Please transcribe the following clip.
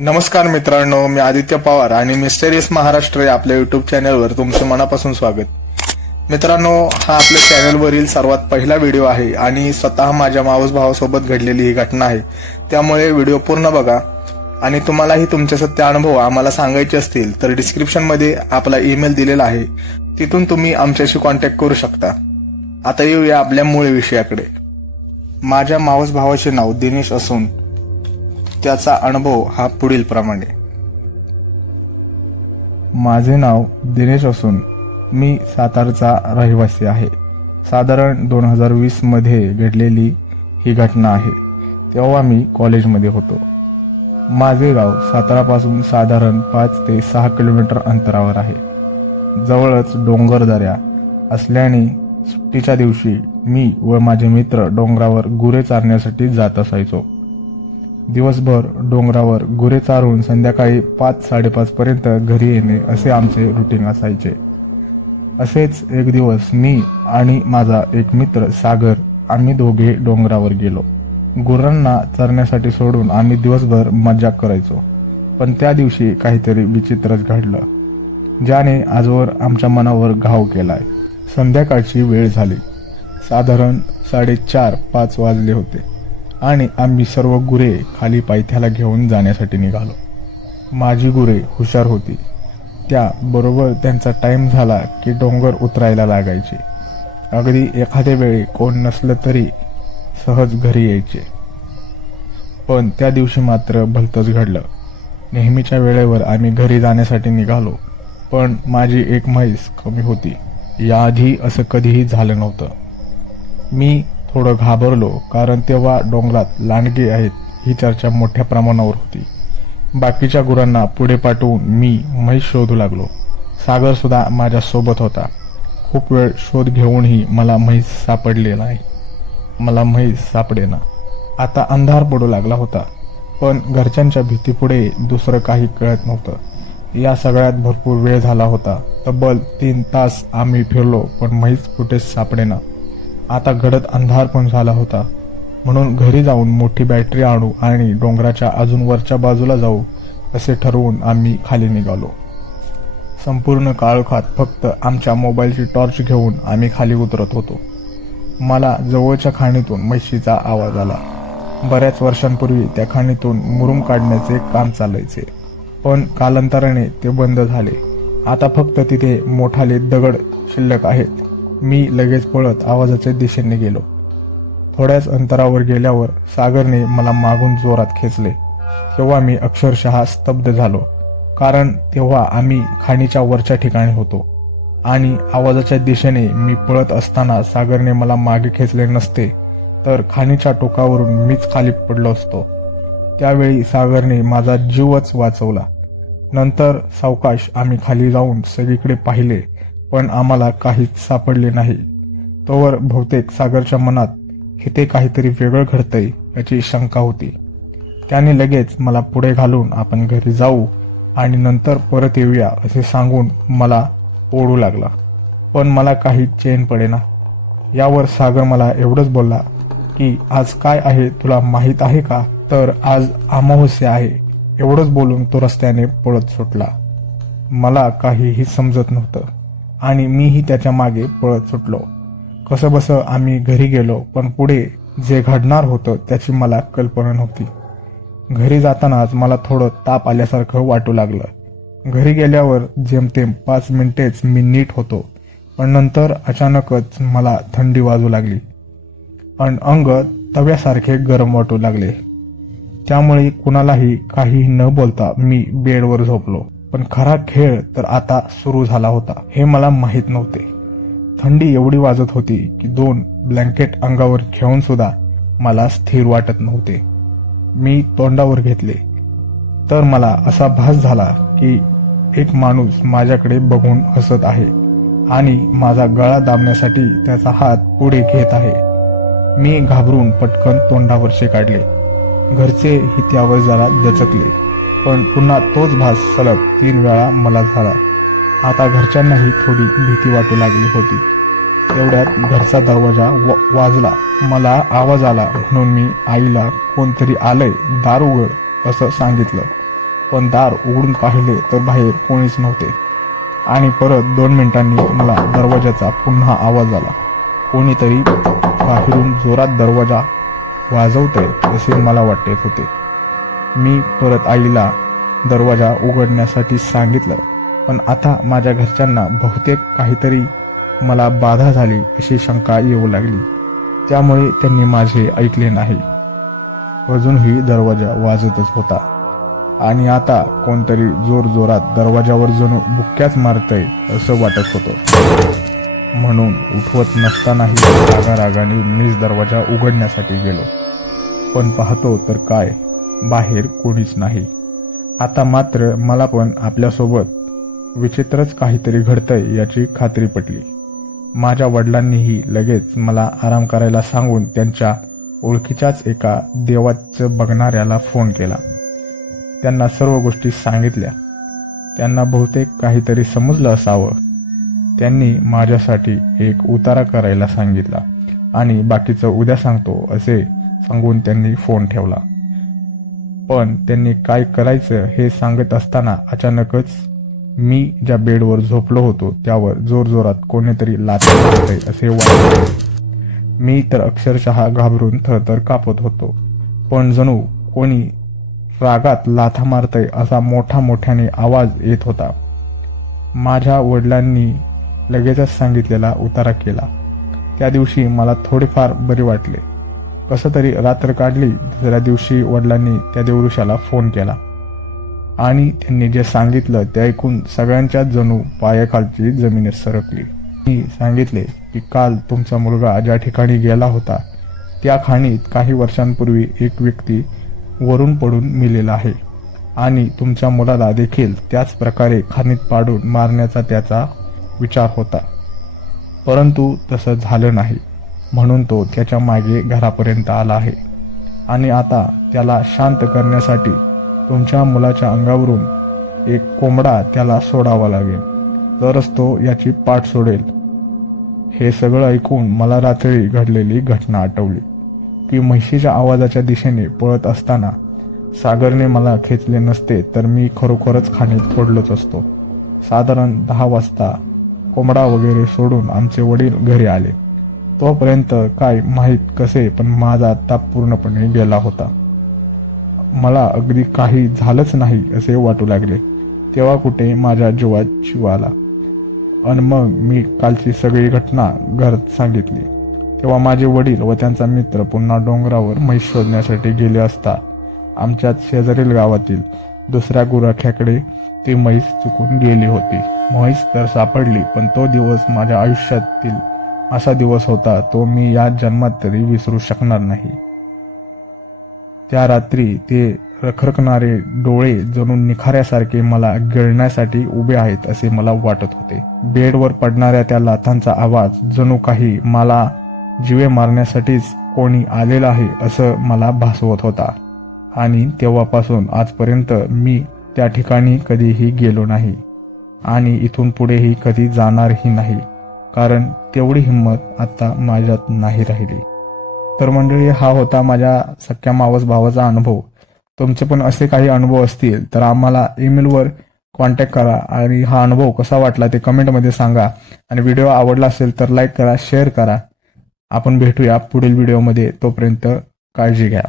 नमस्कार मित्रांनो, मी आदित्य पवार आणि मिस्टेरियस महाराष्ट्र या आपल्या युट्यूब चॅनलवर तुमचे मनापासून स्वागत. मित्रांनो, हा आपल्या चॅनलवरील सर्वात पहिला व्हिडिओ आहे आणि स्वतः माझ्या मावस भावासोबत घडलेली ही घटना आहे. त्यामुळे व्हिडिओ पूर्ण बघा आणि तुम्हालाही तुमचे सत्य अनुभव आम्हाला सांगायचे असतील तर डिस्क्रिप्शनमध्ये आपला ईमेल दिलेला आहे, तिथून तुम्ही आमच्याशी कॉन्टॅक्ट करू शकता. आता येऊया आपल्या मूळ विषयाकडे. माझ्या मावस भावाचे नाव दिनेश असून त्याचा अनुभव हा पुढील प्रमाणे. माझे नाव दिनेश असून मी सातारचा रहिवासी आहे. साधारण 2020 मध्ये घडलेली ही घटना आहे. तेव्हा मी कॉलेजमध्ये होतो. माझे गाव सातारापासून साधारण 5 ते 6 किलोमीटर अंतरावर आहे. जवळच डोंगरदऱ्या असल्याने सुट्टीच्या दिवशी मी व माझे मित्र डोंगरावर गुरे चारण्यासाठी जात असायचो. दिवसभर डोंगरावर गुरे चारून संध्याकाळी 5-5:30 पर्यंत घरी येणे असे आमचे रुटीन असायचे. असेच एक दिवस मी आणि माझा एक मित्र सागर आम्ही दोघे डोंगरावर गेलो. गुरांना चरण्यासाठी सोडून आम्ही दिवसभर मजा करायचो. पण त्या दिवशी काहीतरी विचित्रच घडलं, ज्याने आजवर आमच्या मनावर घाव केलाय. संध्याकाळची वेळ झाली. साधारण 4:30-5 वाजले होते आणि आम्ही सर्व गुरे खाली पायथ्याला घेऊन जाण्यासाठी निघालो. माझी गुरे हुशार होती. त्या बरोबर त्यांचा टाइम झाला की डोंगर उतरायला लागायचे. अगदी एखाद्या वेळी कोण नसलं तरी सहज घरी यायचे. पण त्या दिवशी मात्र भलतंच घडलं. नेहमीच्या वेळेवर आम्ही घरी जाण्यासाठी निघालो, पण माझी एक म्हैस कमी होती. याआधी असं कधीही झालं नव्हतं. मी थोडं घाबरलो, कारण तेव्हा डोंगरात लांडगे आहेत ही चर्चा मोठ्या प्रमाणावर होती. बाकीच्या गुरांना पुढे पाठवून मी म्हैस शोधू लागलो. सागर सुद्धा माझ्या सोबत होता. खूप वेळ शोध घेऊनही मला म्हैस सापडेना. आता अंधार पडू लागला होता, पण घरच्यांच्या भीतीपुढे दुसरं काही कळत नव्हतं. या सगळ्यात भरपूर वेळ झाला होता. तब्बल 3 तास आम्ही फिरलो, पण म्हैस कुठेच सापडेना. आता घडत अंधार पण झाला होता, म्हणून घरी जाऊन मोठी बॅटरी आणू आणि डोंगराच्या अजून वरच्या बाजूला जाऊ असे ठरवून आम्ही खाली निघालो. संपूर्ण काळोखात फक्त आमच्या मोबाईलची टॉर्च घेऊन आम्ही खाली उतरत होतो. मला जवळच्या खाणीतून म्हशीचा आवाज आला. बऱ्याच वर्षांपूर्वी त्या खाणीतून मुरुम काढण्याचे काम चालायचे, पण कालांतराने ते बंद झाले. आता फक्त तिथे मोठाले दगड शिल्लक आहेत. मी लगेच पळत आवाजाच्या दिशेने गेलो. थोड्याच अंतरावर गेल्यावर सागरने मला मागून जोरात खेचले. तेव्हा मी अक्षरशः स्तब्ध झालो, कारण तेव्हा आम्ही खाणीच्या वरच्या ठिकाणी होतो आणि आवाजाच्या दिशेने मी पळत असताना सागरने मला मागे खेचले नसते तर खाणीच्या टोकावरून मीच खाली पडलो असतो. त्यावेळी सागरने माझा जीवच वाचवला. नंतर सावकाश आम्ही खाली जाऊन सगळीकडे पाहिले, पण आम्हाला काहीच सापडले नाही. तोवर बहुतेक सागरच्या मनात इथे काहीतरी वेगळं घडतंय याची शंका होती. त्याने लगेच मला पुढे घालून आपण घरी जाऊ आणि नंतर परत येऊया असे सांगून मला ओढू लागला. पण मला काही चैन पडेना. यावर सागर मला एवढंच बोलला की आज काय आहे तुला माहीत आहे का? तर आज अमावस्या आहे. एवढंच बोलून तो रस्त्याने पळत सुटला. मला काहीही समजत नव्हतं आणि मीही त्याच्या मागे पळत सुटलो. कसं बसं आम्ही घरी गेलो, पण पुढे जे घडणार होतं त्याची मला कल्पना नव्हती. घरी जातानाच मला थोडं ताप आल्यासारखं वाटू लागलं. घरी गेल्यावर जेमतेम 5 मिनिटेच मी नीट होतो, पण नंतर अचानकच मला थंडी वाजू लागली आणि अंग तव्यासारखे गरम वाटू लागले. त्यामुळे कुणालाही काही न बोलता मी बेडवर झोपलो. पण खरा खेळ तर आता सुरू झाला होता हे मला माहीत नव्हते. थंडी एवढी वाजत होती की 2 ब्लँकेट अंगावर घेऊन सुद्धा मला स्थिर वाटत नव्हते. मी तोंडावर घेतले तर मला असा भास झाला की एक माणूस माझ्याकडे बघून हसत आहे आणि माझा गळा दाबण्यासाठी त्याचा हात पुढे घेत आहे. मी घाबरून पटकन तोंडावरचे काढले. घरचे ही त्यावर जरा दचकले, पण पुन्हा तोच भास सलग 3 वेळा मला झाला. आता घरच्यांनाही थोडी भीती वाटू लागली होती. तेवढ्यात घरचा दरवाजा वाजला. मला आवाज आला म्हणून मी आईला कोणतरी आलंय, दार उघड असं सांगितलं. पण दार उघडून पाहिले तर बाहेर कोणीच नव्हते. आणि परत 2 मिनिटांनी मला दरवाजाचा पुन्हा आवाज आला. कोणीतरी बाहेरून जोरात दरवाजा वाजवतंय असे मला वाटत होते. मी परत आईला दरवाजा उघडण्यासाठी सांगितलं, पण आता माझ्या घरच्यांना बहुतेक काहीतरी मला बाधा झाली अशी शंका येऊ लागली. त्यामुळे त्यांनी माझे ऐकले नाही. अजूनही दरवाजा वाजतच होता आणि आता कोणतरी जोरजोरात दरवाजावर जणू बुक्क्याच मारतय असं वाटत होतं. म्हणून उठवत नसतानाही रागारागाने मीच दरवाजा उघडण्यासाठी गेलो. पण पाहतो तर काय, बाहेर कोणीच नाही. आता मात्र मला पण आपल्यासोबत विचित्रच काहीतरी घडतंय याची खात्री पटली. माझ्या वडिलांनीही लगेच मला आराम करायला सांगून त्यांच्या ओळखीच्याच एका देवाचं बघणाऱ्याला फोन केला. त्यांना सर्व गोष्टी सांगितल्या. त्यांना बहुतेक काहीतरी समजलं असावं. त्यांनी माझ्यासाठी एक उतारा करायला सांगितला आणि बाकीचं उद्या सांगतो असे सांगून त्यांनी फोन ठेवला. पण त्यांनी काय करायचं हे सांगत असताना अचानकच मी ज्या बेडवर झोपलो होतो त्यावर जोरजोरात कोणीतरी लाथा मारतंय असे वाटले. मी तर अक्षरशः घाबरून थरथर कापत होतो. पण जणू कोणी रागात लाथा मारतंय असा मोठ्याने आवाज येत होता. माझ्या वडिलांनी लगेचच सांगितलेला उतारा केला. त्या दिवशी मला थोडेफार बरे वाटले. कसं तरी रात्र काढली. दुसऱ्या दिवशी वडिलांनी त्या देवऋषाला फोन केला आणि त्यांनी जे सांगितलं ते ऐकून सगळ्यांच्याच जणू पायाखालची जमीन सरकली. मी सांगितले की काल तुमचा मुलगा ज्या ठिकाणी गेला होता त्या खाणीत काही वर्षांपूर्वी एक व्यक्ती वरून पडून मेलेला आहे आणि तुमच्या मुलाला देखील त्याच प्रकारे खाणीत पाडून मारण्याचा त्याचा विचार होता. परंतु तसं झालं नाही, म्हणून तो त्याच्या मागे घरापर्यंत आला आहे आणि आता त्याला शांत करण्यासाठी तुमच्या मुलाच्या अंगावरून एक कोंबडा त्याला सोडावा लागेल, तरच तो याची पाठ सोडेल. हे सगळं ऐकून मला रात्री घडलेली घटना आठवली की म्हशीच्या आवाजाच्या दिशेने पळत असताना सागरने मला खेचले नसते तर मी खरोखरच खाणीत पडलोच असतो. साधारण 10 वाजता कोंबडा वगैरे सोडून आमचे वडील घरी आले. तोपर्यंत काय माहीत कसे पण माझा ताप पूर्णपणे गेला होता. मला अगदी काही झालंच नाही असे वाटू लागले. तेव्हा कुठे माझ्या जीवात जीव आला. आणि मग मी कालची सगळी घटना घरात सांगितली. तेव्हा माझे वडील व त्यांचा मित्र पुन्हा डोंगरावर म्हैस शोधण्यासाठी गेले असता आमच्याच शेजारील गावातील दुसऱ्या गुराख्याकडे ती म्हैस चुकून गेली होती. म्हैस तर सापडली, पण तो दिवस माझ्या आयुष्यातील असा दिवस होता तो मी या जन्मात तरी विसरू शकणार नाही. त्या रात्री ते रखरखणारे डोळे जणू निखाऱ्यासारखे मला गिळण्यासाठी उभे आहेत असे मला वाटत होते. बेडवर पडणाऱ्या त्या लाथांचा आवाज जणू काही मला जीवे मारण्यासाठीच कोणी आलेला आहे असं मला भासवत होता. आणि तेव्हापासून आजपर्यंत मी त्या ठिकाणी कधीही गेलो नाही आणि इथून पुढेही कधी जाणारही नाही, कारण तेवढी हिंमत आता माझ्यात नाही राहिली. तर मंडळी, हा होता माझ्या सख्या मावस भावाचा अनुभव. तुमचे पण असे काही अनुभव असतील तर आम्हाला ईमेलवर कॉन्टॅक्ट करा आणि हा अनुभव कसा वाटला ते कमेंटमध्ये सांगा. आणि व्हिडिओ आवडला असेल तर लाईक करा, शेअर करा. आपण भेटूया पुढील व्हिडिओमध्ये. तोपर्यंत काळजी घ्या.